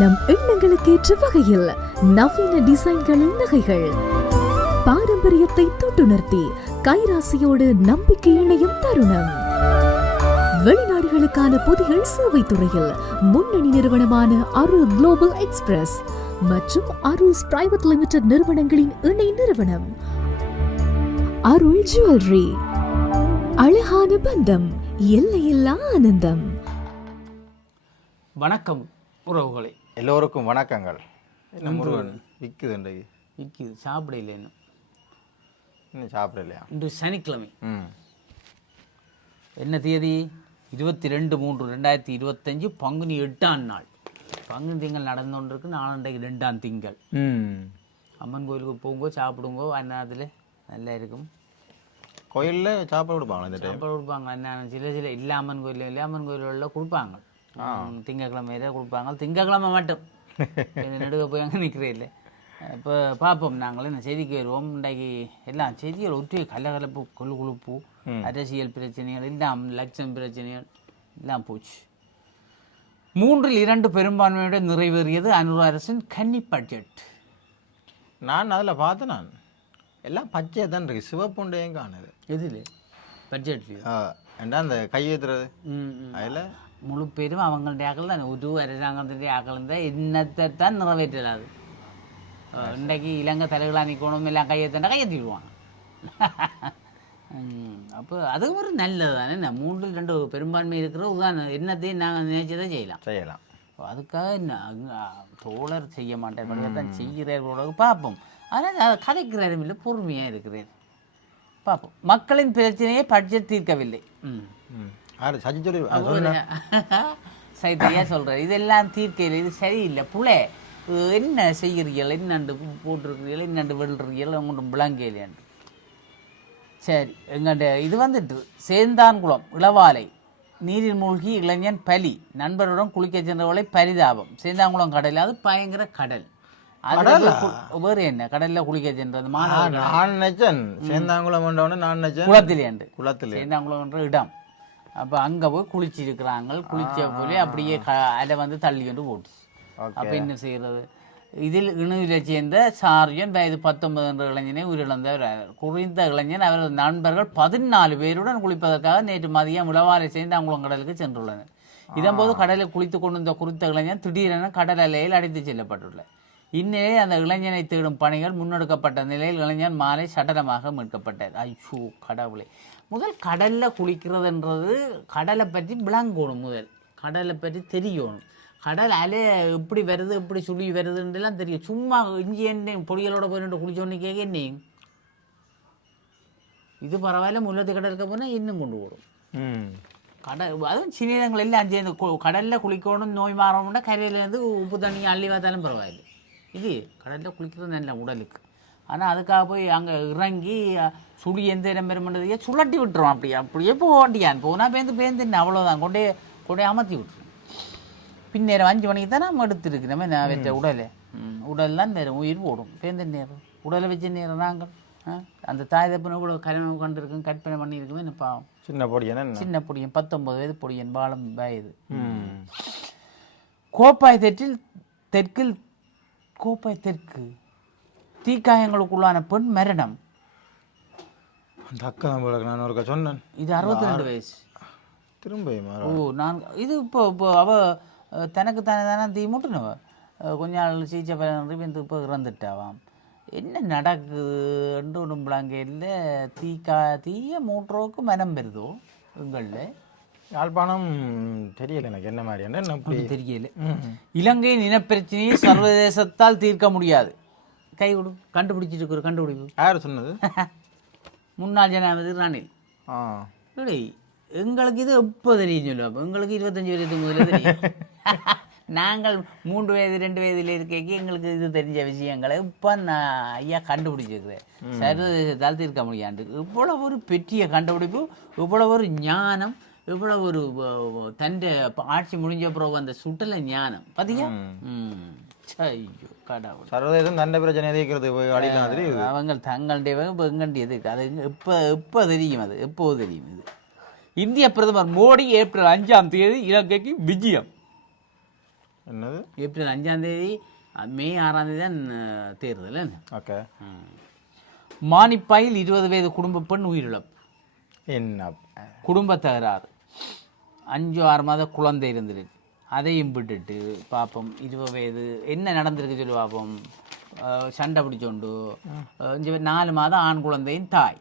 நம் எண்ணங்களுக்கேற்ற வகையில் நவீன டிசைன்களில் நகைகள், பாரம்பரியத்தை தொட்டுணர்த்தி கைராசியோடு நம்பிக்கை இணையும் தருணம். வெளிநாடுகளுக்கான பொதிகள் சேவை துறையில் முன்னணி நிறுவனமான அருள் குளோபல் எக்ஸ்பிரஸ் மற்றும் அருள்ஸ் பிரைவேட் லிமிடெட் நிறுவனங்களின் இணை நிறுவனம் அருள் ஜுவல்லரி. அழகான பந்தம், எல்லையில்லா ஆனந்தம். வணக்கம் உறவுகளை, எல்லோருக்கும் வணக்கங்கள். என்ன முருகன் விற்குது? விற்கிது, சாப்பிட இல்லை இன்னும் சாப்பிடலையா? இன்று சனிக்கிழமை. என்ன தேதி? 22/3/2025 பங்குனி 8ஆம் நாள். பங்குனி திங்கள் நடந்து கொண்டிருக்கு. நாளைக்கு 2ஆம் திங்கள். அம்மன் கோயிலுக்கு போங்கோ, சாப்பிடுங்கோ. அந்நேரத்தில் நல்லா இருக்கும். கோயிலில் சாப்பாடு கொடுப்பாங்க, இந்த டைம் சாப்பாடு கொடுப்பாங்க. அந்நேரம் சில இல்லை அம்மன் கோயில், இல்லை அம்மன் கோயில்களில் கொடுப்பாங்க. திங்கக்கிழமையில கொடுப்பாங்க. திங்கக்கிழமை மட்டும் நடுக்க போய் அங்கே நிற்கிறே இல்லை. இப்போ பார்ப்போம். நாங்கள் என்ன செய்திக்கு வருவோம். இன்றைக்கு எல்லாம் செய்திகள் ஒற்றை கலகலப்பு, கொழுப்பு, அரசியல் பிரச்சனைகள் எல்லாம், லட்சம் பிரச்சனைகள் எல்லாம் போச்சு. 3/2 பெரும்பான்மையோட நிறைவேறியது அனுர அரசின் கன்னி பட்ஜெட். நான் அதில் பார்த்தேன். நான் எல்லாம் பச்சையாக தான் இருக்கு, சிவப்புண்டையும் காணுது. எதில்? பட்ஜெட்லையும் ஏன்னா அந்த கையெழுத்துறது அதில் முழு பேரும் அவங்களுடைய ஆக்கள் தான். ஒரு அரசாங்கத்தினுடைய ஆக்கள் இருந்தால் என்னத்தை தான் நிறைவேற்றலாது. இன்றைக்கு இலங்கை தலைகளாக நிற்கணும், எல்லாம் கையெழுத்தா கையெழுத்திடுவாங்க. அப்போ அது ஒரு நல்லது தானே. 3/2 பெரும்பான்மை இருக்கிற உதாரணம் என்னத்தையும் நாங்கள் நினைச்சதை செய்யலாம். அதுக்காக தோழர் செய்ய மாட்டேன் தான் செய்கிறவர்களோட பார்ப்போம். ஆனால் அதை கதைக்கிறாரும் இல்லை, பொறுமையாக இருக்கிறேன். பார்ப்போம். மக்களின் பிரச்சனையை பட்ஜெட் தீர்க்கவில்லை. சரியா சொல்கிறேன். இதெல்லாம் தீர்க்கையில் இது சரியில்லை. புலே என்ன செய்கிறீர்கள், என்னண்டு போட்டிருக்கிறீர்கள், என்னண்டு விழுறீர்கள், உங்கள்கிட்ட விளங்கையிலேண்டு. சரி, எங்கள்கிட்ட இது வந்துட்டு சேந்தான்குளம் இளவாலை நீரில் மூழ்கி இளைஞன் பலி, நண்பருடன் குளிக்க சென்றவளை பரிதாபம். சேந்தான்குளம் கடல், அது பயங்கர கடல். வேறு என்ன கடலில் குளிக்க சென்றது? சேந்தாங்குளம் குளத்திலேண்டு சேந்தாங்குளம் என்ற இடம். அப்போ அங்கே போய் குளிச்சிருக்கிறாங்க. குளிச்ச போலே அப்படியே அதை வந்து தள்ளி கொண்டு போட்டு. அப்போ என்ன செய்கிறது? இதில் இணுவிலை சேர்ந்த சார்ஜன் வயது 19 என்ற இளைஞனை உயிரிழந்தவர். குறித்த இளைஞன் அவரது நண்பர்கள் 14 பேருடன் குளிப்பதற்காக நேற்று மதியம் இளவாலை சேந்தாங்குளம் கடலுக்கு சென்றுள்ளனர். இதன்போது கடலில் குளித்து கொண்டிருந்த குறித்த இளைஞன் திடீரென கடல் அலையில் அடித்து செல்லப்பட்டுள்ளார். இந்நிலையில் அந்த இளைஞனை தேடும் பணிகள் முன்னெடுக்கப்பட்ட நிலையில் இளைஞன் மாலை சடலமாக மீட்கப்பட்டார். ஐயோ கடவுளே! முதல் கடலில் குளிக்கிறதுன்றது கடலை பற்றி விளங்கணும். முதல் கடலை பற்றி தெரியணும். கடல் அலை எப்படி வருது, எப்படி சுழி வருதுன்றெல்லாம் தெரியும். சும்மா இஞ்சி எண்ணெய் பொடிகளோட போயிட்டு குளிச்சோன்னு கேட்க என்னையும் இது பரவாயில்ல. முல்லத்து கடலுக்கு போனால் இன்னும் கொண்டு போடும். கடல் அதுவும் சின்ன எல்லாம் சேர்ந்து கடலில் குளிக்கணும், நோய் மாறணும்னா கரையிலேருந்து உப்பு தண்ணி அள்ளி பார்த்தாலும் பரவாயில்லை. இது கடலில் குளிக்கிறது நல்ல உடலுக்கு. ஆனால் அதுக்காக போய் அங்கே இறங்கி சுழி எந்த இடம் பெருமன்றதையே சுழட்டி விட்டுரும். அப்படியே போண்டியான் போனால் பேந்துன்னு அவ்வளோதான் கொண்டே அமர்த்தி விட்டுரும். பின்னேரம் 5 மணிக்கு தான் நம்ம எடுத்துருக்கிறோம். நான் வச்ச உடல்லாம் நேரம் உயிர் போடும். பேந்த நேரம் உடலை வச்ச நேரம் நாங்கள் அந்த தாய் தப்பனை கூட கல்யாணம் கண்டிருக்கோம், கற்பனை பண்ணியிருக்கோம். என்ன பாவம், சின்ன பொடியன் 19 வயது பொடியன், பாலம் வயது. கோப்பாய் தெற்கில் கோப்பாய் தெற்கு தீக்காயங்களுக்குள்ளான பெண் மரணம். அந்த அக்கா நான் ஒரு சொன்னேன். இது 62 வயசு. திரும்ப நான் இது இப்போ அவ தனக்கு தானே தீ மூட்டுனவ கொஞ்ச நாள் சிகிச்சை பயன் இப்போ இறந்துட்டாவாம். என்ன நடக்குதுன்னு ஒன்றும்பளாங்க இல்லை. தீய மூட்டுறவுக்கு மனம் வருதோ உங்களில்? யாழ்ப்பாணம் தெரியல எனக்கு என்ன மாதிரி தெரியல. இலங்கையின் இனப்பிரச்சனையை சர்வதேசத்தால் தீர்க்க முடியாது. கை கொடு. கண்டுபிடிச்சிட்டு கண்டுபிடிப்பு யார் சொன்னது? முன்னாள் ஜனாதிபதி ரணில். எங்களுக்கு இது எப்போ தெரியும் சொல்லுவோம். எங்களுக்கு 25 வயதுக்கு முதல்ல தெரியும். நாங்கள் 3 வயது 2 வயதில் இருக்க எங்களுக்கு இது தெரிஞ்ச விஷயங்களை இப்போ நான் ஐயா கண்டுபிடிச்சிருக்கிறேன். சர்வதேசத்தால் தீர்க்க முடியாது. இவ்வளோ ஒரு பெரிய கண்டுபிடிப்பு, இவ்வளோ ஒரு ஞானம், இவ்வளோ ஒரு தண்டை ஆட்சி முடிஞ்ச பிறகு அந்த சுட்டல ஞானம் பார்த்தீங்க. ஐயோ கடவுள்! சர்வதேசம் தண்டை பிரச்சனை எதிர்க்கிறது அவங்க தங்களுடைய எங்கண்டியது. அது எப்போ தெரியும்? அது எப்போது தெரியும்? இது இந்திய பிரதமர் மோடி ஏப்ரல் 5ஆம் தேதி இலங்கைக்கு விஜயம். என்னது? ஏப்ரல் 5ஆம் தேதி, மே 6ஆம் தேதி தான் தேர்தல். ஓகே. மானிப்பாயில் 20 வயது குடும்ப பெண் உயிரிழப்பு. என்ன குடும்ப தகராறு, 5-6 மாத குழந்தை இருந்திருக்கு, அதையும் விட்டுட்டு பார்ப்போம். 20 வயது என்ன நடந்திருக்கு சொல்லி பார்ப்போம். சண்டை பிடிச்சோண்டு 4 மாதம் ஆண் குழந்தையின் தாய்,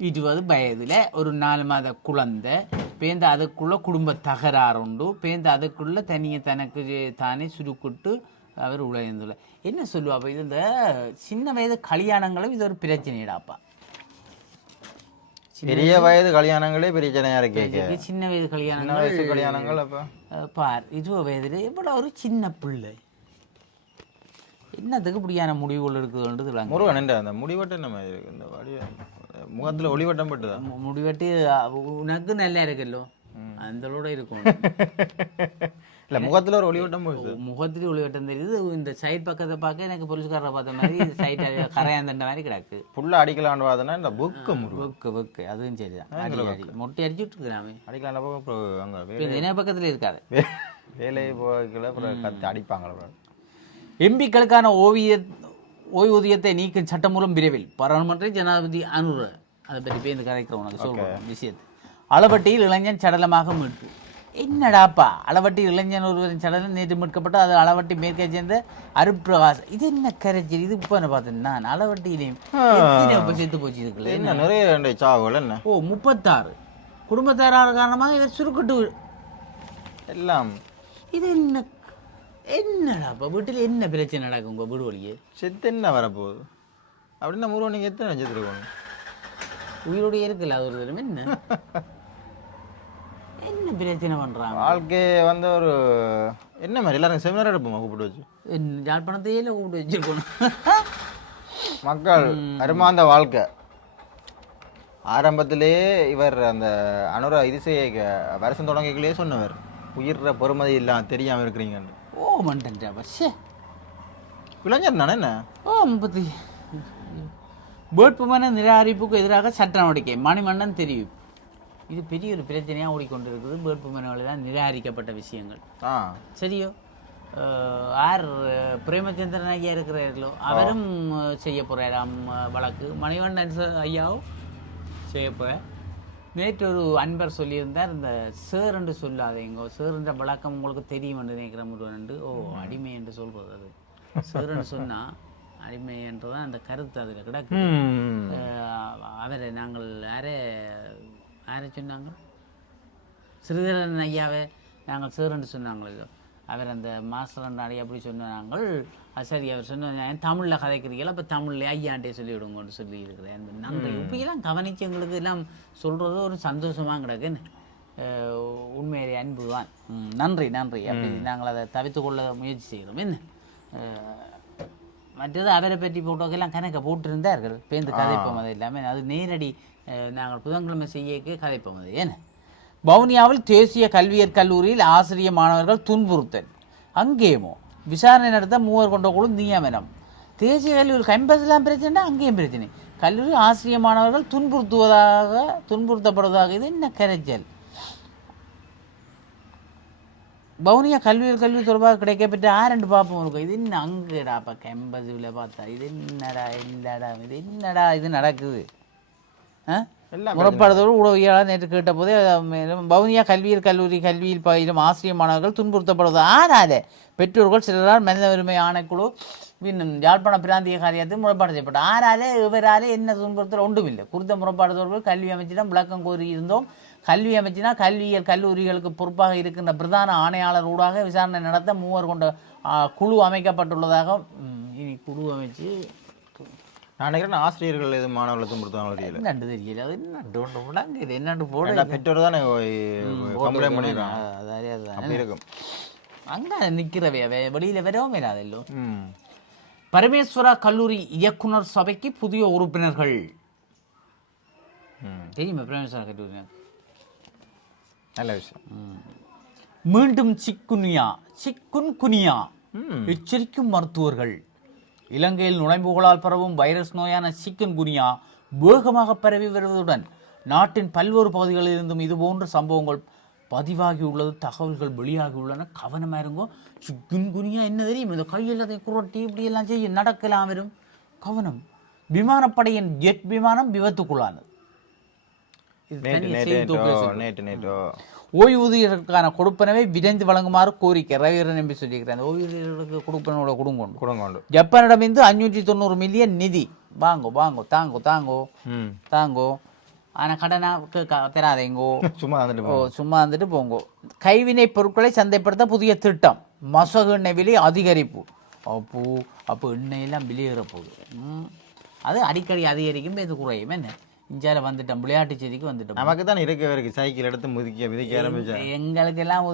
20 வயதில் ஒரு 4 மாத குழந்தை பேருந்து அதுக்குள்ள குடும்ப தகராறு உண்டு, பேருந்து அதுக்குள்ள தனக்கு தானே சுருக்கிட்டு அவர் உழைந்துள்ள. என்ன சொல்லுவாப்பா, இது இந்த சின்ன வயது கல்யாணங்களும் இது ஒரு பிரச்சனைடாப்பா. பெரிய வயது கல்யாணங்களே பிரச்சனையா இருக்கு. சின்ன வயது கல்யாணங்கள் பார், 20 வயதுல எவ்வளோ ஒரு சின்ன பிள்ளை, என்னத்துக்கு இப்படியான முடிவுகள் இருக்குதுன்றது. முருகன் அந்த முடிவெட்டு என்ன மாதிரி இருக்கு, இந்த முகத்துல ஒளிவட்டம் பட்டுதா? முடிவெட்டி உனக்கு நல்லா இருக்குல்லோ, அந்தளோட இருக்கும். இல்லை, முகத்தில் ஒரு ஒளிவட்டம் போகுது. முகத்திலே ஒளிவட்டம் தெரியுது. இந்த சைட் பக்கத்தை பார்க்க எனக்கு போலீஸ்காரரை பார்த்த மாதிரி சைட் கரையாந்தண்ட மாதிரி கிடக்கு. ஃபுல்லாக அடிக்கலான்னு பார்த்தோன்னா இந்த புக்கு அதுவும் சரிதான். மொட்டை அடிச்சு விட்டுருக்குறாமே அடிக்கலாம். அங்கே என்ன பக்கத்தில் இருக்காது, வேலையை போகல அப்புறம் கற்று அடிப்பாங்களா. எம்பிக்களுக்கான ஓய்வூதியத்தை நீக்கும் சட்டமூலம் விரைவில் பாராளுமன்ற ஜனாதிபதி அனுர. அதை பற்றி பேருந்து கதைக்கிறோம் உனக்கு சொல்கிறோம் விஷயத்தை. அளவட்டியில் இளைஞன் சடலமாக மீட்பு. என்னடாப்பா, அளவட்டி இளைஞன் ஒருவரின் சடலம் நேற்று மீட்கப்பட்டு அது அளவட்டி மேற்கை சேர்ந்த அருப்பிரகாஷ். இது என்ன கரைச்சி, இது இப்போ பார்த்தேன் நான் அளவட்டியிலையும் இப்போ சேர்த்து போச்சு இருக்குல்ல. என்ன நிறைய சாவுகள் என்ன? 36 குடும்பத்தாரார் காரணமாக இவர் சுருக்கிட்டு எல்லாம். இது என்னடாப்பா, வீட்டில் என்ன பிரச்சனை நடக்கும் உங்கள் வீடு வழியே? செத்து என்ன வரப்போகுது அப்படின்னா முருகன் நீங்கள் எத்தனை செத்துருக்கணும்? உயிரோடைய இருக்குல்ல அது ஒரு தடவை. என்ன பிரச்சனை பண்ணுறாங்க? வாழ்க்கை ஒரு என்ன மாதிரி எல்லாரும் செமினார் எடுப்போமா கூப்பிட்டு வச்சு? யாழ்ப்பாணத்தையே கூப்பிட்டு வச்சிருக்கணும். மக்கள் அருமாந்த வாழ்க்கை ஆரம்பத்திலேயே இவர் அந்த அனுரா இது செய்ய வருஷம் தொடங்கிகளே சொன்னவர், உயிர்ற பொறுமதி இல்லாம தெரியாமல் இருக்கிறீங்கன்னு. மண்டா பஸ்ஸே இளைஞர் தானே என்ன? வேட்புமனு நிராகரிப்புக்கு எதிராக சட்ட நடவடிக்கை, மணிமன்னன் தெரியும். இது பெரிய ஒரு பிரச்சனையாக ஓடிக்கொண்டிருக்குது. வேட்புமனுவில் தான் நிராகரிக்கப்பட்ட விஷயங்கள். சரியோ, ஆர் பிரேமச்சந்திரன் ஐயா இருக்கிறார்களோ அவரும் செய்ய போகிறாராம் வழக்கு, மணிவண்ணன் ஐயாவும் செய்ய போகிறார். நேற்று ஒரு அன்பர் சொல்லியிருந்தார், இந்த சேர் என்று சொல்லாதீங்க, சேருன்ற வழக்கம் உங்களுக்கு தெரியும் என்று நினைக்கிற முருகன். அடிமை என்று சொல்கிறது, அது சேர் என்று சொன்னால் அடிமை என்றுதான் அந்த கருத்து அதில் கிடக்கு. அவரை நாங்கள் யாரை சொன்னாங்க, ஸ்ரீதரன் ஐயாவை நாங்கள் சேருன்னு சொன்னாங்களோ, அவர் அந்த மாஸ்டர் அண்டாடி அப்படி சொன்னாங்கள். சரி, அவர் சொன்ன தமிழில் கதைக்கிறீங்களா, அப்போ தமிழில் ஐயாண்டே சொல்லிவிடுங்கன்னு சொல்லி இருக்கிறேன். நாங்கள் இப்படியெல்லாம் கவனித்து எங்களுக்கு எல்லாம் சொல்கிறது ஒரு சந்தோஷமாக கிடக்குன்னு. உண்மையிலே அன்பு தான். நன்றி அப்படி நாங்கள் அதை தவிர்த்து கொள்ள முயற்சி செய்கிறோம். என்ன மற்றது அவரை பற்றி போட்டோக்கெல்லாம் கணக்கை போட்டிருந்தார்கள், பேருந்து கதைப்போம். அது இல்லாமல் அது நேரடி நாங்கள் புதன்கிழமை செய்ய கதைப்போம். அது ஏன்னா வவுனியாவில் தேசிய கல்வியற் கல்லூரியில் ஆசிரிய மாணவர்கள் துன்புறுத்தல், அங்கேயுமோ விசாரணை நடத்த 3 கொண்ட குழு நியமனம். தேசிய கல்லூரி கேம்பஸ்லாம் பிரச்சனை, அங்கேயும் பிரச்சனை. கல்லூரி ஆசிரிய மாணவர்கள் துன்புறுத்தப்படுவதாக. இது என்ன கரைச்சல்? வவுனியா கல்வி தொடர்பாக கிடைக்கப்பட்ட 2 பார்ப்போம் இருக்கும். இது என்ன அங்கடாப்பா கேம்பஸில் பார்த்தா இது என்னடா இது என்னடா இது நடக்குது? முறைப்பாடுதோடு உடவியாளர் நேற்று கேட்ட போதே வவுனியா கல்வியில் பயிலும் ஆசிரிய மாணவர்கள் துன்புறுத்தப்படுவது. ஆனால் பெற்றோர்கள் சிலரால் மனித உரிமை ஆணைக்குழு யாழ்ப்பாண பிராந்திய காரியத்தில் முறைப்பாடு செய்யப்பட்டது. ஆறாலே இவராலே என்ன துன்புறுத்தல் ஒன்றுமில்லை. குறித்த முறைப்பாடு தொடர்பில் கல்வி அமைச்சிடம் விளக்கம் கோரியிருந்தோம். கல்வி அமைச்சினா கல்வியியல் கல்லூரிகளுக்கு பொறுப்பாக இருக்கின்ற பிரதான ஆணையாளர் ஊடாக விசாரணை நடத்த 3 கொண்ட குழு அமைக்கப்பட்டுள்ளதாக. இனி குழு அமைச்சு நான் நினைக்கிறேன் ஆசிரியர்கள் எது மாணவர்களை துன்புறுத்தாங்க என்னண்டு தெரியல. அது என்னண்டு போட பெற்றோர் தானே கம்ப்ளைண்ட் பண்ணிடுறாங்க. அப்படி இருக்கும். அங்கே நிற்கிறவே வெளியில் வரவும் இல்லாதல்லோ. பரமேஸ்வரா கல்லூரி இயக்குனர் சபைக்கு புதிய உறுப்பினர்கள். தெரியுமா பரமேஸ்வரா கல்லூரி? நல்ல விஷயம். மீண்டும் சிக்குன்குனியா எச்சரிக்கும் மருத்துவர்கள். இலங்கையில் நுழைம்புகளால் பரவும் வைரஸ் நோயான சிக்குன்குனியா வேகமாக பரவி வருவதுடன் நாட்டின் பல்வேறு பகுதிகளில் இருந்தும் இதுபோன்ற சம்பவங்கள் பதிவாகியுள்ளது, தகவல்கள் வெளியாகியுள்ளன, கவனமாக இருங்கோ. சிக்குன்குனியா என்ன தெரியும், இந்த கையெல்லாத்தையும் குரட்டி இப்படியெல்லாம் செய்ய நடக்கலாம் வரும், கவனம். விமானப்படையின் ஜெட் விமானம் விபத்துக்குள்ளானது. ஓய்வூதியர்களுக்கான கொடுப்பனவை விரைந்து வழங்குமாறு கோரிக்கை ரவிகரன் எம்பி சொல்லியிருக்கிறேன். அந்த ஓய்வூதியர்களுக்கு கொடுப்பனோட கொடுங்கொண்டு ஜப்பானிடமிருந்து 590 மில்லியன் நிதி வாங்கோ வாங்கோ தாங்கோ தாங்கோ தாங்கோ. ஆனால் கடனாக தராதேங்கோ, சும்மா வந்துட்டு போங்கோ. கைவினை பொருட்களை சந்தைப்படுத்த புதிய திட்டம், மசகு எண்ணெய் விலை அதிகரிப்பு. அப்போ எண்ணெயெல்லாம் வெளியேற போகுது. அது அடிக்கடி அதிகரிக்கும், இது குறையும். என்ன இஞ்சால வந்துட்டோம், விளையாட்டு செய்திக்கு வந்துட்டோம். நமக்கு தான் இருக்க சைக்கிள் எடுத்து மிதிக்க ஆரம்பிச்சேன். எங்களுக்கு எல்லாம்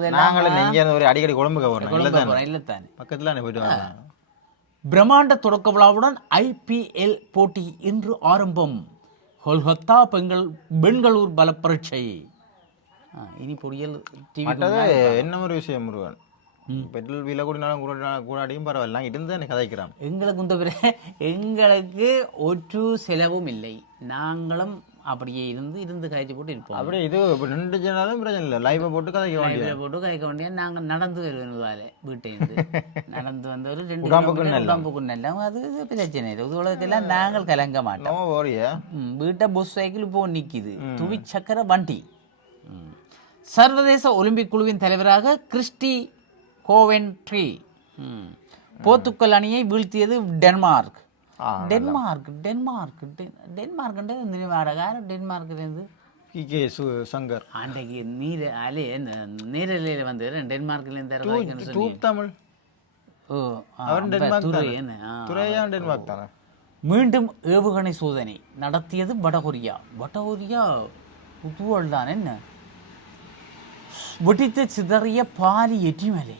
ஒரு அடிக்கடி குழம்புக்கு போறோம் இல்லத்தானே, பக்கத்துல போயிட்டு வரலாம். பிரம்மாண்ட தொடக்க விழாவுடன் IPL போட்டி இன்று ஆரம்பம். கொல்கத்தா பெங்களூர் பல பரீட்சை. இனி பொறியல் டிவி என்ன ஒரு விஷயம் முருகன், பெட்ரோல் விலை கூடினாலும் கூடாடியும் பரவாயில்ல, இருந்து கதைக்கிறான். எங்களுக்கு தவிர எங்களுக்கு ஒரு செலவும் இல்லை, நாங்களும் அப்படியே இருந்து கதைச்சு போட்டு இருப்போம். அப்படியே இது ரெண்டு சேனலும் பிரச்சனை இல்லை, லைவை போட்டு கதைக்க வேண்டிய நாங்கள் நடந்து வருவேன் வீட்டிலிருந்து நடந்து வந்தவர் 2 உடம்புக்கு நல்ல, அது பிரச்சனை இல்லை. உலகத்தெல்லாம் நாங்கள் கலங்க மாட்டோம். வீட்டை பஸ் சைக்கிள் இப்போ நிற்கிது, துவிச்சக்கர வண்டி. சர்வதேச ஒலிம்பிக் குழுவின் தலைவராக கிறிஸ்டி கோவென்ட்ரி. போர்த்துக்கல் அணியை வீழ்த்தியது டென்மார்க். டென்மார்க்லேருந்து சங்கர் அன்றைக்கு நீரலையில் வந்து டென்மார்க்லேருந்து மீண்டும் ஏவுகணை சோதனை நடத்தியது வடகொரியா. புதுவல் தான் என்ன வெடித்து சிதறிய பாலி எட்டிமலை.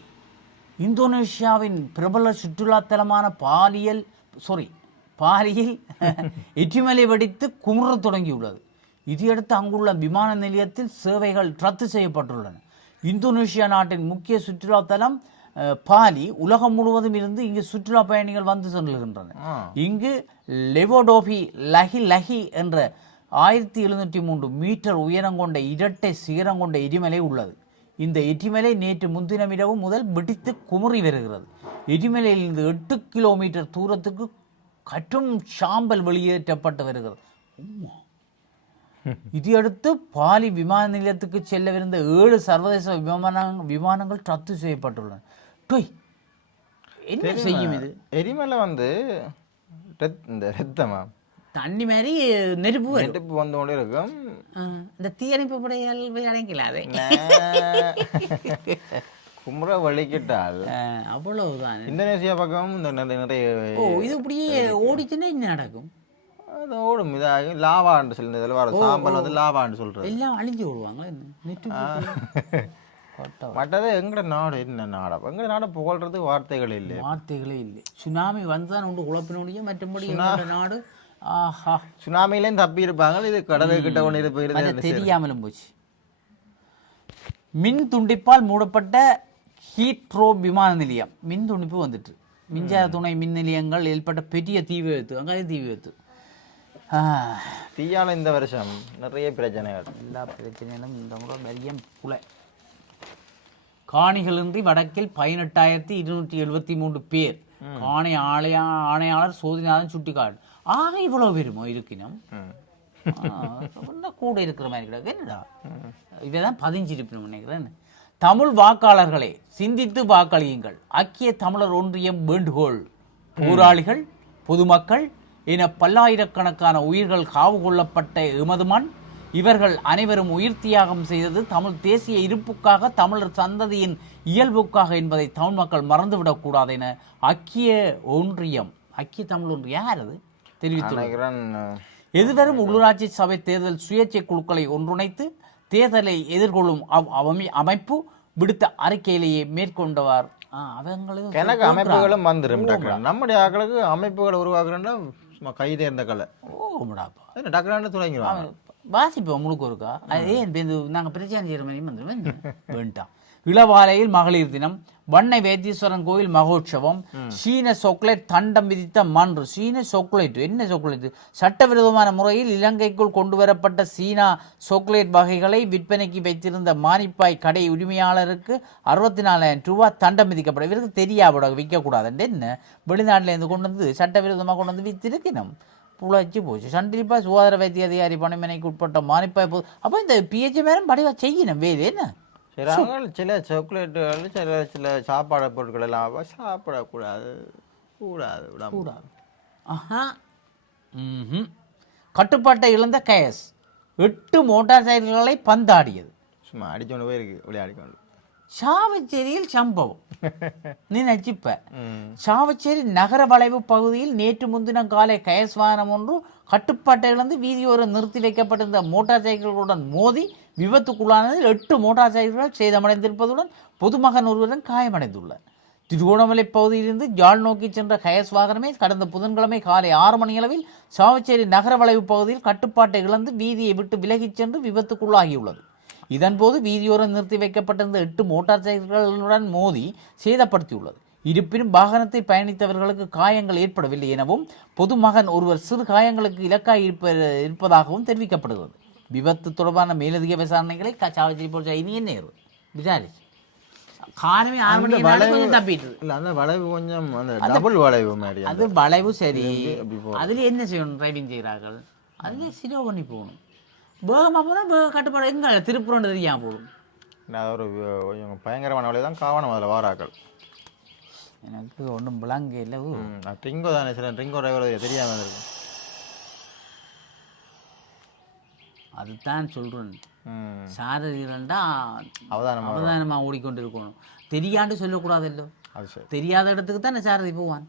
இந்தோனேஷியாவின் பிரபல சுற்றுலாத்தலமான பாலியில் எட்டிமலை வெடித்து குமுறத் தொடங்கியுள்ளது. இதையடுத்து அங்குள்ள விமான நிலையத்தில் சேவைகள் ரத்து செய்யப்பட்டுள்ளன. இந்தோனேஷியா நாட்டின் முக்கிய சுற்றுலாத்தலம் பாலி. உலகம் முழுவதும் இருந்து இங்கு சுற்றுலா பயணிகள் வந்து செல்கின்றனர். இங்கு லெவோடோபி லஹி என்ற 1703 மீட்டர் உயரம் கொண்ட இரட்டை சிகரம் கொண்ட எரிமலை உள்ளது. இந்த எரிமலை நேற்று முன்தினம் இரவு முதல் வெடித்து குமுறி வருகிறது. எரிமலையிலிருந்து 8 கிலோமீட்டர் தூரத்துக்கு கற்றும் சாம்பல் வெளியேற்றப்பட்டு வருகிறது. இதையடுத்து பாலி விமான நிலையத்துக்கு செல்லவிருந்த 7 சர்வதேச விமானங்கள் ரத்து செய்யப்பட்டுள்ளன. என்ன செய்யும் இது? எரிமலை வந்து இந்த ரத்தமா தண்ணி மாதிரி நெருப்பு வந்து கொண்டே இருக்கும். இந்த தீயணைப்பு படையால் போய் அடைக்கலாதே, குமுற வலிக்கிட்டால் அவ்வளவுதான். இந்தோனேசியா பக்கம் இந்த நிறைய இது இப்படியே ஓடிச்சுன்னா என்ன நடக்கும்? அது ஓடும், இதாகி லாவான்னு சொல்லி வர சாம்பல் வந்து லாவான்னு சொல்றது, எல்லாம் அழிஞ்சு ஓடுவாங்க. மற்றது எங்கட நாடு என்ன நாடா, எங்கட நாடை புகழ்றது வார்த்தைகளே இல்லை. சுனாமி வந்துதான் உண்டு குழப்பினுடைய. மற்றபடி நாடு சுனாமிலையும் தப்பி இருப்பாங்க. இது கடலுக்கிட்ட ஒன்று போயிருக்கு, தெரியாமலும் போச்சு. மின் துண்டிப்பால் மூடப்பட்ட ஹீத்ரோ விமான நிலையம். மின் துண்டிப்பு வந்துட்டு, மின்சார துணை மின் நிலையங்கள் ஏற்பட்ட பெரிய தீ விபத்து. அங்கே தீ விபத்து. தீயால இந்த வருஷம் நிறைய பிரச்சனைகள். எல்லா பிரச்சனைகளும் இந்த முறை பெரிய புலை. காணிகளின்றி வடக்கில் 18,273 பேர். காணி ஆணையாளர் சோதனையாளர் சுட்டிக்காடு. ஆக இவ்வளவு பேருமோ இருக்கணும், கூட இருக்கிற மாதிரி கிடக்கு. என்னடா இவைதான் 15 இருப்பினும் நினைக்கிறேன். தமிழ் வாக்காளர்களை சிந்தித்து வாக்களியுங்கள். ஐக்கிய தமிழர் ஒன்றியம் வேண்டுகோள். போராளிகள், பொதுமக்கள் என பல்லாயிரக்கணக்கான உயிர்கள் காவு கொள்ளப்பட்ட எமது மண். இவர்கள் அனைவரும் உயிர் தியாகம் செய்தது தமிழ் தேசிய இருப்புக்காக, தமிழர் சந்ததியின் இயல்புக்காக என்பதை தமிழ் மக்கள் மறந்துவிடக் கூடாது என ஐக்கிய தமிழ் ஒன்றியம் யார் அது தெரிவித்துள்ளார். எதிர்வரும் உள்ளூராட்சி சபை தேர்தல் சுயேட்சை குழுக்களை ஒன்றிணைத்து தேர்தலை எதிர்கொள்ளும் அமைப்பு விடுத்த அறிக்கையிலேயே மேற்கொண்டவர். எனக்கு அமைப்புகளும் வந்துடும். நம்முடைய ஆக்களுக்கு அமைப்புகளை உருவாக்குறேன்னா கைதே இருந்த கலை டக்குறான்னு தொடங்கிடுவாங்க. வாசிப்போம் முழுக்க இருக்கா. அதே நாங்கள் பிரச்சாரம் செய்கிற மாதிரி வந்துடுவேன் வேண்டாம். இளவாலையில் மகளிர் தினம். வண்ணை வைத்தீஸ்வரன் கோயில் மகோற்சவம், சீன சாக்லேட் தண்டம் விதித்த மன்று. சீன சாக்லேட் என்ன சாக்லேட்? சட்டவிரோதமான முறையில் இலங்கைக்குள் கொண்டு வரப்பட்ட சீனா சாக்லேட் வகைகளை விற்பனைக்கு வைத்திருந்த மானிப்பாய் கடை உரிமையாளருக்கு 64,000 ரூபாய் தண்டம் விதிக்கப்படும். இவருக்கு தெரியாவிட விற்கக்கூடாது என்ன, வெளிநாட்டில் இருந்து கொண்டு வந்து சட்டவிரோதமாக கொண்டு வந்து வித்திருக்கணும். புழைச்சி போச்சு. சண்டிலிப்பா சுகாதார வைத்திய அதிகாரி பணிமனைக்கு உட்பட்ட மானிப்பாய் போது. அப்போ இந்த பிஹெச்சி மேலும் படிவா செய்யணும் வேறு என்ன. சில சாக்லேட்டுகள் சில சாப்பாடு பொருட்கள் எல்லாம் சாப்பிடக்கூடாது கூடாது கூடாது. ஆஹா. கட்டுப்பாட்டை இழந்த கேஸ் 8 மோட்டார் சைக்கிள்களை பந்தாடியது. சும்மா அடிச்சோண்டு போயிருக்கு விளையாடிக்கொண்டு. சாவச்சேரியில் சம்பவம் நீ நச்சிப்ப. சாவச்சேரி நகர வளைவு பகுதியில் நேற்று முன்தினம் காலை கயஸ் வாகனம் ஒன்று கட்டுப்பாட்டை இழந்து வீதியோரம் நிறுத்தி வைக்கப்பட்டிருந்த மோட்டார் சைக்கிள்களுடன் மோதி விபத்துக்குள்ளானதில் 8 மோட்டார் சைக்கிள்கள் சேதமடைந்திருப்பதுடன் பொதுமகன் ஒருவரும் காயமடைந்துள்ளார். திருகோணமலை பகுதியிலிருந்து யாழ் நோக்கி சென்ற கயஸ் வாகனமே கடந்த புதன்கிழமை காலை 6 மணியளவில் சாவச்சேரி நகர வளைவு பகுதியில் கட்டுப்பாட்டை இழந்து வீதியை விட்டு விலகிச் சென்று விபத்துக்குள்ளாகியுள்ளது. இதன்போது வீதியோரம் நிறுத்தி வைக்கப்பட்டிருந்த 8 மோட்டார் சைக்கிள்களுடன் மோதி சேதப்படுத்தியுள்ளது. இருப்பினும் வாகனத்தில் பயணித்தவர்களுக்கு காயங்கள் ஏற்படவில்லை எனவும் பொதுமகன் ஒருவர் சிறு காயங்களுக்கு இலக்காய் இருப்பதாகவும் தெரிவிக்கப்படுகிறது. விபத்து தொடர்பான மேலதிக விசாரணைகளை சாவச்சேரி போலீசார் இனி என்ன விசாரிச்சு காரணமே 6 மணி கொஞ்சம் தப்பிட்டு இல்லை, அந்த வளைவு கொஞ்சம் அந்த டபுள் வளைவு மாதிரி. அது வளைவு சரி, அதில் என்ன செய்யணும்? டிரைவிங் செய்கிறார்கள், அதில் சிலோ பண்ணி போகணும். வேகமாக போனால் கட்டுப்பாடு எங்கே திருப்புறோன்னு தெரியாமல் போடும். ஒரு கொஞ்சம் பயங்கரமான வளைவு தான் காவணம் அதில் வாராக்கள். எனக்கு ஒன்றும் விளங்க இல்லை. ட்ரிங்கோ தானே, சில ட்ரிங்கோ டிரைவர் தெரியாமல் இருக்கும். அதுதான் சொல்கிறேன். சாரதிகள்டா அவதானமாக ஓடிக்கொண்டு இருக்கணும். தெரியாண்டு சொல்லக்கூடாதல்லோ. தெரியாத இடத்துக்கு தான் சாரதி போவான்.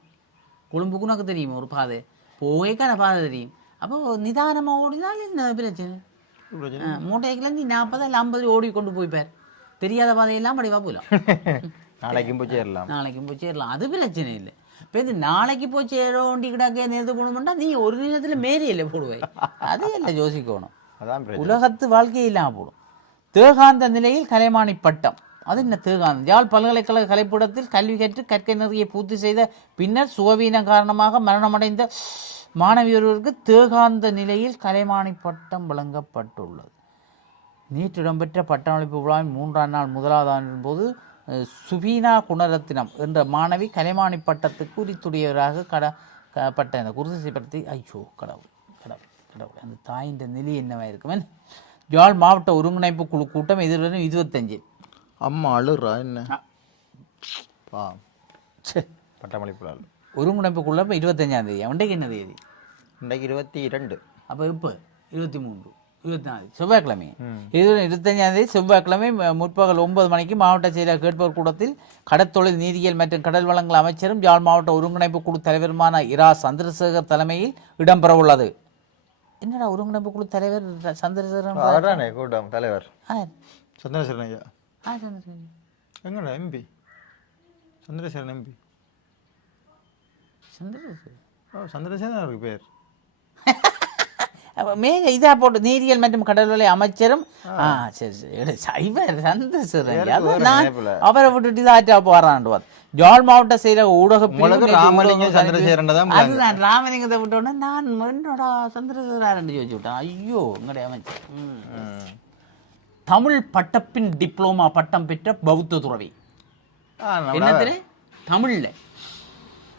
கொழும்புக்கு உனக்கு தெரியும் ஒரு பாதை, போவேக்கான பாதை தெரியும். அப்போ நிதானமாக ஓடினால் என்ன பிரச்சனை? மூட்டைக்குள்ள நீ 40 இல்லை 50 ஓடிக்கொண்டு போய்ப்பார். தெரியாத பாதையெல்லாம் படிவா போகலாம். நாளைக்கும் போய் சேரலாம். அது பிரச்சனை இல்லை. இப்போ இந்த நாளைக்கு போய் சேரோண்டி கிடாக்க நேரத்து போகணும்னா நீ ஒரு நேரத்தில் மேரியில் போடுவாய். அது இல்லை யோசிக்கணும். உலகத்து வாழ்க்கையே இல்லாமல் போடும். தேகாந்த நிலையில் கலைமானி பட்டம். அது என்ன தேகாந்தம்? யாழ் பல்கலைக்கழக கலைப்பூடத்தில் கல்வி கற்று கற்கை நிறைய பூர்த்தி செய்த பின்னர் சுகவீனம் காரணமாக மரணமடைந்த மாணவி ஒருவருக்கு தேகாந்த நிலையில் கலைமானி பட்டம் வழங்கப்பட்டுள்ளது. நேற்று இடம்பெற்ற பட்டமளிப்பு விழாவின் 3ஆம் நாள் முதலாவது ஆண்டின் போது சுபீனா குணரத்தினம் என்ற மாணவி கலைமானி பட்டத்துக்கு உரித்துடையவராக பட்ட குருதி செய்யப்படுத்தி. ஐயோ கடவுள் கடவுள் கடவுள், அந்த தாயின் நிலை என்னவா இருக்குமே. யாழ் மாவட்ட ஒருங்கிணைப்பு குழு கூட்டம் எதிர்வரும் 25. அம்மா அழுறா என்ன பட்டமளிப்பு ஒருங்கிணைப்பு குழு 25ஆம் தேதி. இன்றைக்கு என்ன தேதி? இன்றைக்கு 22. அப்போ இப்போ 23 24 செவ்வாய்க்கிழமை. இது 25ஆம் தேதி செவ்வாய்க்கிழமை முற்பகல் 9 மணிக்கு மாவட்ட செயலர் கேட்பவர் கூடத்தில் கடற்தொழில் நீரியல் மற்றும் கடல் வளங்கள் அமைச்சரும் யாழ் மாவட்ட ஒருங்கிணைப்பு குழு தலைவருமான இரா சந்திரசேகர் தலைமையில் இடம்பெறவுள்ளது. என்னடா ஒருங்கிணைப்பு குழு தலைவர் சந்திரசேகரன் கூட்டம் தலைவர் சந்திரசேகரன் ஐயா. எங்கடா எம்பி சந்திரசேகரன் எம்பி சந்திரசேகரன் இருக்கு பேர். மேலே இதாக போட்டு நீரியல் மற்றும் கடல்வளை அமைச்சரும். சரி சரி சந்திரசேகரன் அவரை விட்டுட்டு இதாச்சா போறான். யாழ் மாவட்ட செயலக ஊடக அதுதான் ராமலிங்கத்தை விட்டோன்னே நான் என்னோட சந்திரசேகரன் யோசிச்சு விட்டேன். ஐயோ எங்களுடைய அமைச்சர். தமிழ் பட்டப்பின் டிப்ளோமா பட்டம் பெற்ற பௌத்த துறவி. என்னத்திலே தமிழ்ல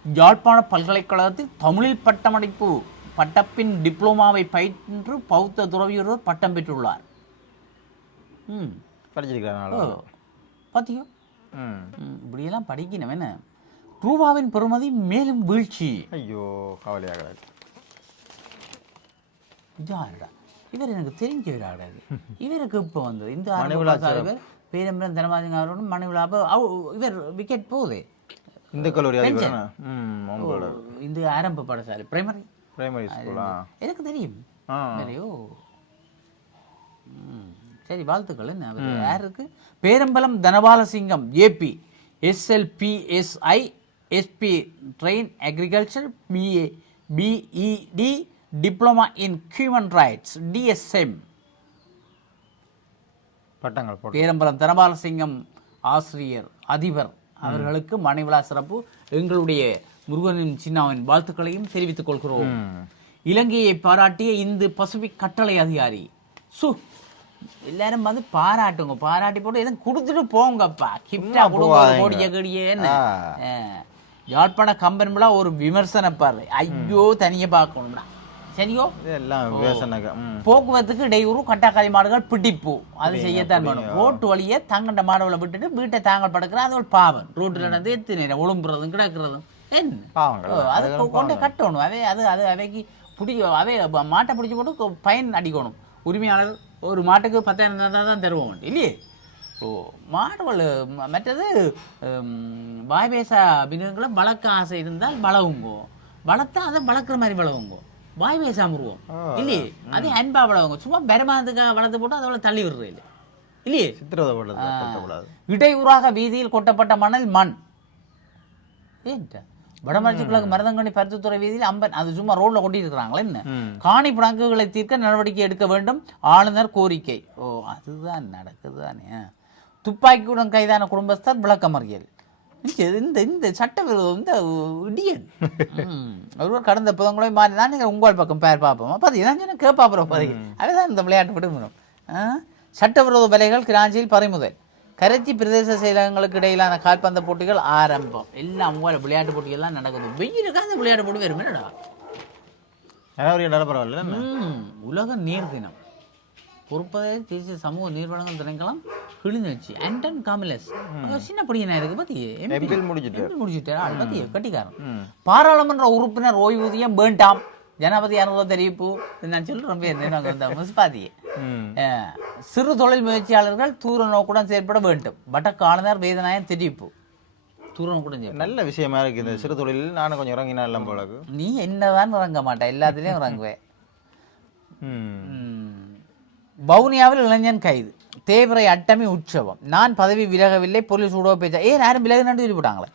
யாழ்ப்பாண பல்கலைக்கழகத்தில் தமிழில் பட்டமளிப்பு பட்டப்பின் டிப்ளோமாவை பயின்று பௌத்த துறவியொருவர் பட்டம் பெற்றுள்ளார். பார்த்தியோ இப்படியெல்லாம் படிக்கணும் என்ன. ரூபாவின் பெறுமதி மேலும் வீழ்ச்சி. ஐயோ கவலையாக. இதாடா இவர் எனக்கு தெரிஞ்சவர் ஆடாது. இவருக்கு இப்போ வந்தது இந்த தலைவர் பேரம்பரம் தனபாதிங்க அவரோட மணிவிழா. இவர் விக்கெட் போகுது. இந்த கல்லூரி இந்த ஆரம்ப பாடசாலை பிரைமரி ஸ்கூலா எனக்கு தெரியும். சரி வாழ்த்துக்கள். என்ன யாருக்கு? Perambalam Thanabalasingam AP SLPSI SP train agriculture BA BED diploma in human rights DSM பட்டங்கள். பேரம்பலம் தனபாலசிங்கம் ஆசிரியர் அதிபர் அவர்களுக்கு மணிவிழா சிறப்பு எங்களுடைய முருகனின் சின்னாவின் வாழ்த்துக்களையும் தெரிவித்துக் கொள்கிறோம். இலங்கையை பாராட்டிய இந்து பசிபிக் கட்டளை அதிகாரி எல்லாரும் வந்து பாராட்டுங்க, பாராட்டி போட்டு எதுவும் கொடுத்துட்டு போங்கப்பா, கிப்டா கோடிய கடியேன்னு. யாழ்ப்பாண கம்பன் விழா ஒரு விமர்சன பாரு, ஐயோ தனியா பார்க்கணும்டா, சரியோ. போக்குவரத்துக்கு இடையூறு, கட்டாக்காலி மாடுகள் பிடிப்பு, அது செய்யத்தான் வேணும். ரோட்டு வழியே தங்கண்ட மாடுகளை விட்டுட்டு வீட்டை தாங்கள் படுக்கிற அது ஒரு பாவம். ரோட்டில் நடந்து எத்தனை ஒழும்புறதும் கிடக்குறதும் என்ன, அது கொண்டு கட்டணும். அவை அது அது அவைக்கு பிடிக்கும், அவை மாட்டை பிடிச்சி போட்டு பயன் அடிக்கணும். உரிமையாளர் ஒரு மாட்டுக்கு 10,000 தான் தருவோம் இல்லையே. மாடுகள் மற்றது வாய்பேசா பின்னங்களை வளர்க்க ஆசை இருந்தால் வளவுங்கோ, வளர்த்தா அதை வளர்க்குற மாதிரி வளவுங்கோ, வாய் பேசாமருவோம் இல்லையே. அதே அன்பா வளவுங்க, சும்மா பெருமானத்துக்காக வளர்த்து போட்டு அதோட தள்ளி விடுறது இல்லை இல்லையே. இடையூறாக வீதியில் கொட்டப்பட்ட மணல் மண் ஏன்ட்ட வடமராட்சி கிழக்கு மருதங்கனி பருத்தித்துறை வீதியில் அம்பன், அது சும்மா ரோட்ல கொட்டிட்டு இருக்கிறாங்களே என்ன. காணி பிணக்குகளை தீர்க்க நடவடிக்கை எடுக்க வேண்டும் ஆளுநர் கோரிக்கை. அதுதான் நடக்குது தானே. துப்பாக்கியுடன் கைதான குடும்பஸ்தர் விளக்கமறியல். இந்த சட்டவிரோதம் இந்த இடியன் ஒருவர் கடந்த புதன்குழமை மாறி தான் நீங்கள் உங்கள் பக்கம் பேர் பார்ப்போம். பார்த்தீங்கன்னா கேட்பா அப்புறம் அதுதான் இந்த விளையாட்டு விடுமுறை. சட்டவிரோத விலைகள் கிராஞ்சியில் பறிமுதல். கரைச்சி பிரதேச செயலகங்களுக்கு இடையிலான கால்பந்து போட்டிகள் ஆரம்பம். எல்லாம் விளையாட்டு போட்டிகள்லாம் நடக்குது. வெயிலுக்காக அந்த விளையாட்டு போட்டி வேறு என்னடா உலக நீர் தினம் பொறுப்பதை தேசிய சமூக நீர்வளங்கள் திணைக்களம் கிளிநொச்சி ஆண்டன் காமிலஸ் சின்ன படிக்கணும் இருக்கு பத்தியே முடிச்சுட்டாரு பத்தியே கட்டிக்காரன். பாராளுமன்ற உறுப்பினர் ஓய்வூதியம் வேண்டாம், ஜனாபதி அனுபவ தெரிவிப்பு நான் சொல்றேன். முஸ்பாதியே சிறு தொழில் முயற்சியாளர்கள் தூர நோக்குடன் செயற்பட வேண்டும். வடக்கு ஆளுநர் வேதநாயகன் தெரிவிப்பு. தூர நோக்குடன் நல்ல விஷயமா இருக்கு. இந்த சிறு தொழில் நானும் கொஞ்சம் இறங்கினா எல்லாம் போல. நீ என்னதான் இறங்க மாட்டேன், எல்லாத்துலயும் இறங்குவேன். வவுனியாவில் இளைஞன் கைது. தேவரை அட்டமி உற்சவம். நான் பதவி விலகவில்லை, போலீஸ் ஊடக பேச்சாளர். யாரும் விலகினு சொல்லி போட்டாங்களே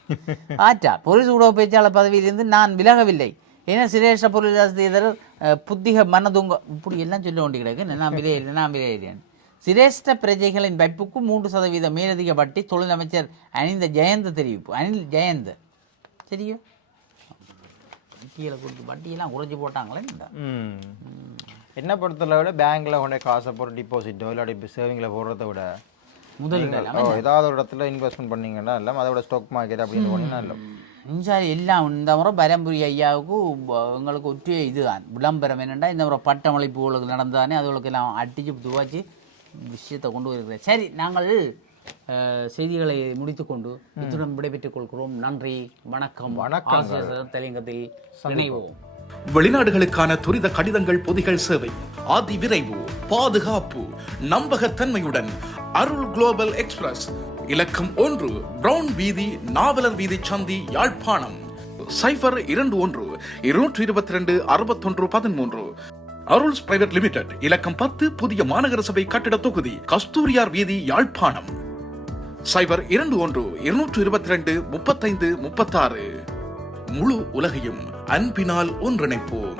ஆச்சா. போலீஸ் ஊடக பேச்சாளர் பதவியிலிருந்து நான் விலகவில்லை என சிரேஷ்ட பொருளாதார புத்திக மனதுங்க இப்படி எல்லாம் சொல்ல வேண்டி கிடக்கு. நான் விலையிறேன். சிரேஷ்ட பிரஜைகளின் வைப்புக்கு 3% மேலதிக வட்டி. தொழில் அமைச்சர் அணிந்த ஜெயந்த் தெரிவிப்பு. அனில் ஜெயந்த் சரியோ வட்டிகளை கொடுத்து வட்டியெல்லாம் குறைச்சி போட்டாங்களே. என்ன பொறுத்தவரை விட பேங்க்ல கொண்டே காசை போட்டு டிபாசிட்டோ இல்லாட்டி சேவிங்ல போடுறத விட முதலீடு ஏதாவது ஒரு இடத்துல இன்வெஸ்ட்மெண்ட் பண்ணீங்கன்னா எல்லாம் அதை விட ஸ்டாக் மார்க்கெட் அப்படின்னு போனீங்கன்னா இல்லை இன்சாரி எல்லாம். இந்த முறை பரம்புரி ஐயாவுக்கு எங்களுக்கு ஒற்றை இதுதான் விளம்பரம் என்னென்னா, இந்த முறை பட்டமளிப்புகளுக்கு நடந்தானே அதுகளுக்கு எல்லாம் அடிச்சு துவாச்சு விஷயத்தை கொண்டு வருகிறேன். சரி, நாங்கள் செய்திகளை முடித்துக்கொண்டு இத்துடன் விடைபெற்றுக் கொள்கிறோம். நன்றி, வணக்கம். தலையங்கத்தில் இணைவோம். வெளிநாடுகளுக்கான துரித கடிதங்கள் பொதிகள் சேவை, அதி விரைவு, பாதுகாப்பு, நம்பகத்தன்மையுடன் அருள் குளோபல் எக்ஸ்பிரஸ், இலக்கம் 1, பிரவுன் வீதி, நாவலர் வீதி சந்தி, யாழ்ப்பாணம். 0121-222-6113. அருள்ஸ் பிரைவேட் லிமிடெட், இலக்கம் 10, புதிய மாநகர சபை கட்டிட தொகுதி, கஸ்தூரியார் வீதி, யாழ்ப்பாணம். 0121-222-3536. முழு உலகையும் அன்பினால் ஒன்றிணைப்போம்.